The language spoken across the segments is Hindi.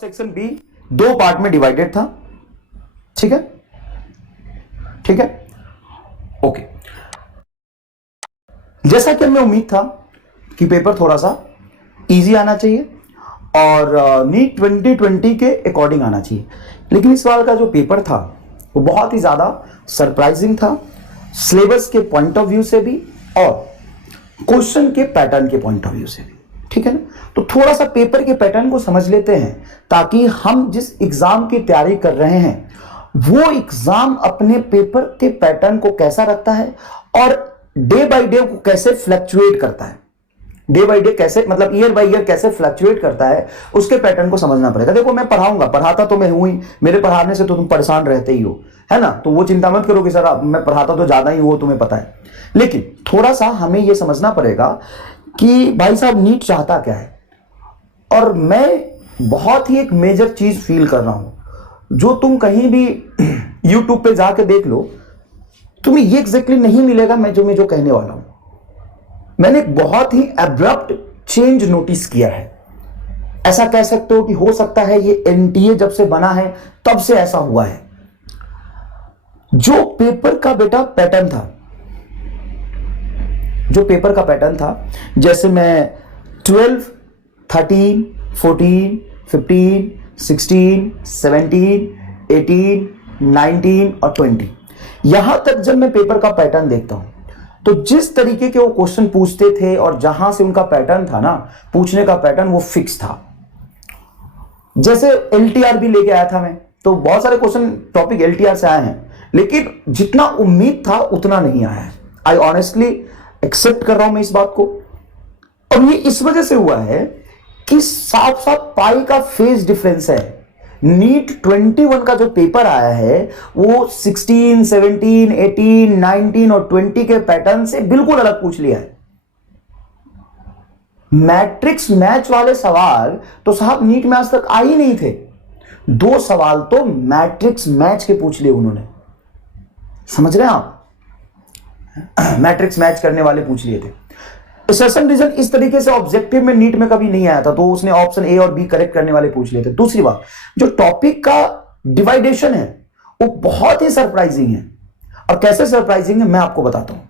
सेक्शन बी दो पार्ट में डिवाइडेड था। ठीक है, ठीक है, ओके। जैसा कि हमें उम्मीद था कि पेपर थोड़ा सा इजी आना चाहिए और नीट 2020 के अकॉर्डिंग आना चाहिए, लेकिन इस साल का जो पेपर था वो बहुत ही ज्यादा सरप्राइजिंग था, सिलेबस के पॉइंट ऑफ व्यू से भी और क्वेश्चन के पैटर्न के पॉइंट ऑफ व्यू से भी। ठीक है ना, तो थोड़ा सा पेपर के पैटर्न को समझ लेते हैं ताकि हम जिस एग्जाम की तैयारी कर रहे हैं वो एग्जाम अपने पेपर के पैटर्न को कैसा रखता है और डे बाय डे को कैसे फ्लक्चुएट करता है, डे बाय डे कैसे, मतलब ईयर बाय ईयर कैसे फ्लक्चुएट करता है, उसके पैटर्न को समझना पड़ेगा। देखो मैं पढ़ाऊंगा, पढ़ाता तो मैं हूं ही, मेरे पढ़ाने से तो तुम परेशान रहते ही हो, है ना, तो वो चिंता मत करो कि सर मैं पढ़ाता तो ज्यादा ही हूं, तुम्हें पता है। लेकिन थोड़ा सा हमें यह समझना पड़ेगा कि भाई साहब नीट चाहता क्या है, और मैं बहुत ही एक मेजर चीज फील कर रहा हूं जो तुम कहीं भी यूट्यूब पे जाके देख लो, तुम्हें ये एग्जैक्टली नहीं मिलेगा मैं जो कहने वाला हूं। मैंने एक बहुत ही एब्रप्ट चेंज नोटिस किया है, ऐसा कह सकते हो कि हो सकता है ये एनटीए जब से बना है तब से ऐसा हुआ है। जो पेपर का बेटा पैटर्न था, जो पेपर का पैटर्न था, जैसे मैं 12, 13, 14, 15, 16, 17, 18, 19 और 20, यहां तक जब मैं पेपर का पैटर्न देखता हूं तो जिस तरीके के वो क्वेश्चन पूछते थे और जहां से उनका पैटर्न था ना, पूछने का पैटर्न वो फिक्स था। जैसे एलटीआर भी लेके आया था मैं, तो बहुत सारे क्वेश्चन टॉपिक एलटीआर से आए हैं, लेकिन जितना उम्मीद था उतना नहीं आया है। आई ऑनेस्टली एक्सेप्ट कर रहा हूं मैं इस बात को, और ये इस वजह से हुआ है कि साफ साफ पाई का फेज डिफरेंस है। नीट 21 का जो पेपर आया है वो 16, 17, 18, 19 और 20 के पैटर्न से बिल्कुल अलग पूछ लिया है। मैट्रिक्स मैच वाले सवाल तो साहब नीट में आज तक आ ही नहीं थे, दो सवाल तो मैट्रिक्स मैच के पूछ लिए उन्होंने, समझ रहे हैं आप, मैट्रिक्स मैच करने वाले पूछ लिए थे। सेशन रीजन इस तरीके से ऑब्जेक्टिव में नीट में कभी नहीं आया था, तो उसने ऑप्शन ए और बी करेक्ट करने वाले पूछ लिए थे। दूसरी बात, जो टॉपिक का डिवाइडेशन है वो बहुत ही सरप्राइजिंग है, और कैसे सरप्राइजिंग है मैं आपको बताता हूं,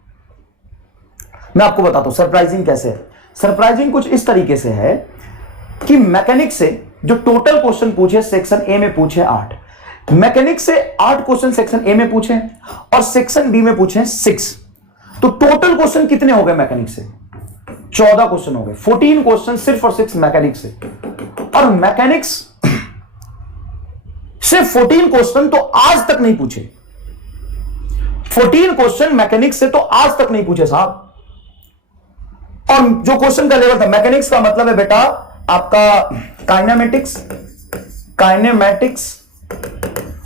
सरप्राइजिंग कैसे है। सरप्राइजिंग कुछ इस तरीके से है कि मैकेनिक्स से जो टोटल क्वेश्चन पूछे सेक्शन ए में पूछे 8, मैकेनिक्स से 8 क्वेश्चन सेक्शन ए में पूछे और सेक्शन बी में पूछे 6, तो टोटल क्वेश्चन कितने हो गए मैकेनिक्स से? 14 क्वेश्चन हो गए, 14 क्वेश्चन सिर्फ और सिर्फ मैकेनिक्स से। और मैकेनिक्स सिर्फ 14 क्वेश्चन तो आज तक नहीं पूछे, 14 क्वेश्चन मैकेनिक्स से तो आज तक नहीं पूछे साहब। और जो क्वेश्चन का लेवल था, मैकेनिक्स का मतलब है बेटा आपका काइनेमैटिक्स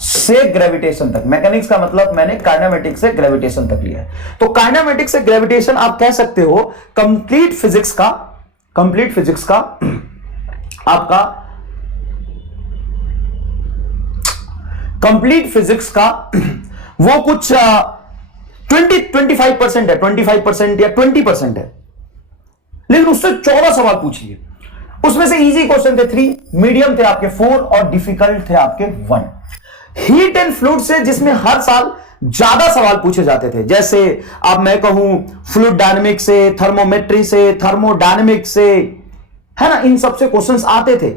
से ग्रेविटेशन तक, मैकेनिक्स का मतलब मैंने काइनेमैटिक्स से ग्रेविटेशन तक लिया है। तो काइनेमैटिक्स से ग्रेविटेशन आप कह सकते हो कंप्लीट फिजिक्स का आपका कंप्लीट फिजिक्स का वो कुछ 25% है, 25% या 20% है, लेकिन उससे 14 सवाल पूछ लिए। उसमें से इजी क्वेश्चन थे 3, मीडियम थे आपके 4 और डिफिकल्ट थे आपके 1। हीट एंड फ्लूइड से जिसमें हर साल ज्यादा सवाल पूछे जाते थे, जैसे अब मैं कहूं फ्लूइड डायनेमिक्स से, थर्मोमेट्री से, थर्मोडायनेमिक्स से, है ना, इन सब से क्वेश्चंस आते थे।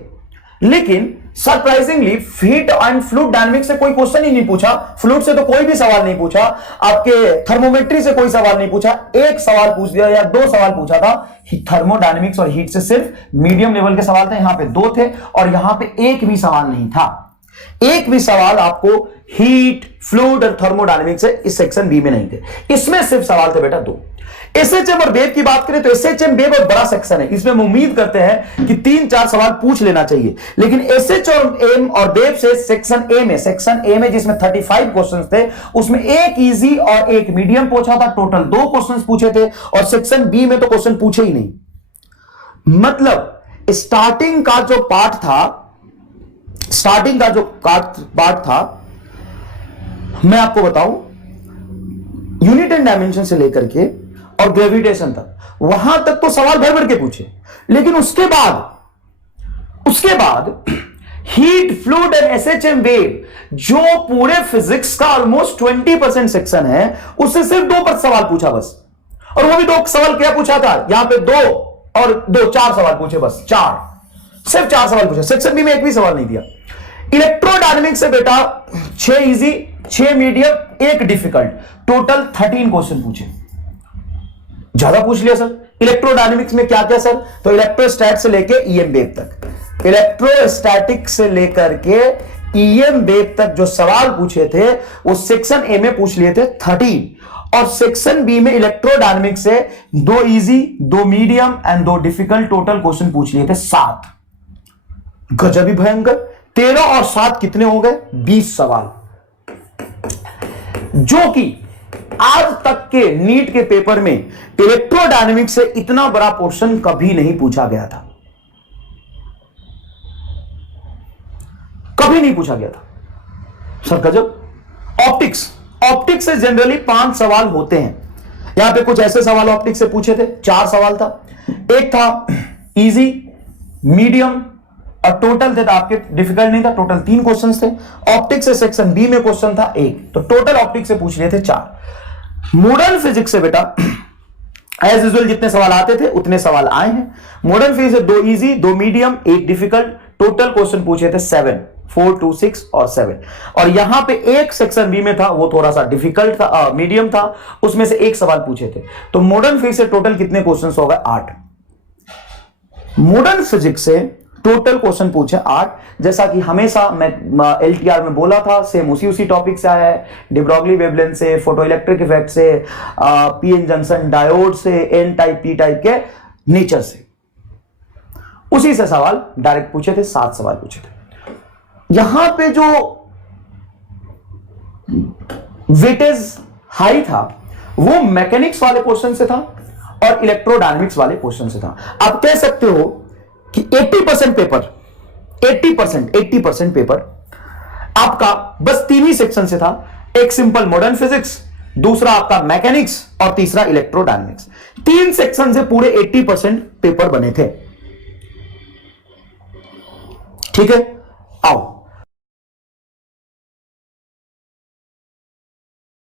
लेकिन surprisingly heat and fluid dynamics से कोई क्वेश्चन ही नहीं पूछा, फ्लूइड से तो कोई भी सवाल नहीं पूछा, आपके थर्मोमेट्री से कोई सवाल नहीं पूछा, एक सवाल पूछ दिया या 2 सवाल पूछा था। थर्मोडायनेमिक्स और हीट से सिर्फ मीडियम लेवल के सवाल थे, यहां पे 2 थे, और यहां पे एक भी सवाल नहीं था, एक भी सवाल आपको हीट, फ्लूइड और थर्मोडायनेमिक्स से इस सेक्शन बी में नहीं थे। इसमें सिर्फ सवाल थे बेटा 2। एसएचएम और वेव की बात करें तो एसएचएम वेव बहुत बड़ा सेक्शन है, इसमें हम उम्मीद करते हैं कि 3-4 सवाल पूछ लेना चाहिए, लेकिन एसएचएम और वेव से सेक्शन ए में जिसमें 35 क्वेश्चंस थे उसमें एक इजी और एक मीडियम पूछा था, टोटल 2 क्वेश्चंस पूछे थे, और सेक्शन बी में तो क्वेश्चन पूछे ही नहीं। मतलब स्टार्टिंग का जो पार्ट था मैं आपको बताऊं, यूनिट एंड डायमेंशन से लेकर के और ग्रेविटेशन तक, वहां तक तो सवाल भर भर के पूछे, लेकिन उसके बाद heat, fluid and SHM wave, जो पूरे फिजिक्स का ऑलमोस्ट 20% सेक्शन है, उससे सिर्फ 2 सवाल पूछा बस। और वो भी 2 सवाल क्या पूछा था, यहां पे 2 और 2 4 सवाल पूछे बस, 4, सिर्फ 4 सवाल पूछे। सेक्शन बी में एक भी सवाल नहीं दिया। इलेक्ट्रोडायनेमिक्स से बेटा 6 easy, 6 medium, 1 difficult, total 13 question पूछे। ज्यादा पूछ लिया सर। इलेक्ट्रोडायनेमिक्स में क्या क्या सर, तो इलेक्ट्रोस्टैट से लेके ईएम वेव तक, इलेक्ट्रोस्टैटिक से लेकर के ईएम वेव तक जो सवाल पूछे थे वो सेक्शन ए में पूछ लिए थे 13, और सेक्शन बी में इलेक्ट्रोडायनेमिक्स से 2 easy, 2 medium and 2 difficult, total question पूछ लिए थे 7। गजब ही भयंकर। 13 और 7 कितने हो गए, 20 सवाल, जो कि आज तक के नीट के पेपर में इलेक्ट्रोडायनेमिक्स से इतना बड़ा पोर्शन कभी नहीं पूछा गया था, कभी नहीं पूछा गया था सर, गजब। ऑप्टिक्स, ऑप्टिक्स से जनरली 5 सवाल होते हैं। यहां पे कुछ ऐसे सवाल ऑप्टिक्स से पूछे थे, 4 सवाल था, एक था इजी, मीडियम और टोटल थे आपके डिफिकल्ट नहीं था, टोटल 3 क्वेश्चंस थे। ऑप्टिक्स से सेक्शन बी में क्वेश्चन था 1, तो टोटल ऑप्टिक्स से पूछ लिए थे 4। मॉडर्न फिजिक्स से बेटा एज यूजुअल जितने सवाल आते थे उतने सवाल आए हैं। मॉडर्न फिजिक्स से 2 easy, 2 medium, 1 difficult, total question पूछे थे 7, 4, 2, 6 और 7। और यहां पे एक सेक्शन बी में था, वो थोड़ा सा डिफिकल्ट था, मीडियम था, उसमें से 1 सवाल पूछे थे। तो मॉडर्न फिजिक्स से टोटल कितने क्वेश्चन हो गए, 8। मॉडर्न फिजिक्स से टोटल क्वेश्चन पूछे 8, जैसा कि हमेशा मैं एलटीआर में बोला था, सेम उसी टॉपिक से आया है, डी ब्रॉगली वेवलेंथ से, फोटो इलेक्ट्रिक इफेक्ट से, पीएन जंक्शन डायोड से, एन टाइप पी टाइप के नेचर से, उसी से सवाल डायरेक्ट पूछे थे, 7 सवाल पूछे थे। यहां पे जो वेटेज हाई था वो मैकेनिक्स वाले क्वेश्चन से था और इलेक्ट्रोडायनेमिक्स वाले क्वेश्चन से था। आप कह सकते हो कि 80% पेपर, 80% पेपर आपका बस 3 ही सेक्शन से था, एक सिंपल मॉडर्न फिजिक्स, दूसरा आपका मैकेनिक्स और तीसरा इलेक्ट्रोडायनेमिक्स। 3 सेक्शन से पूरे 80% पेपर बने थे, ठीक है।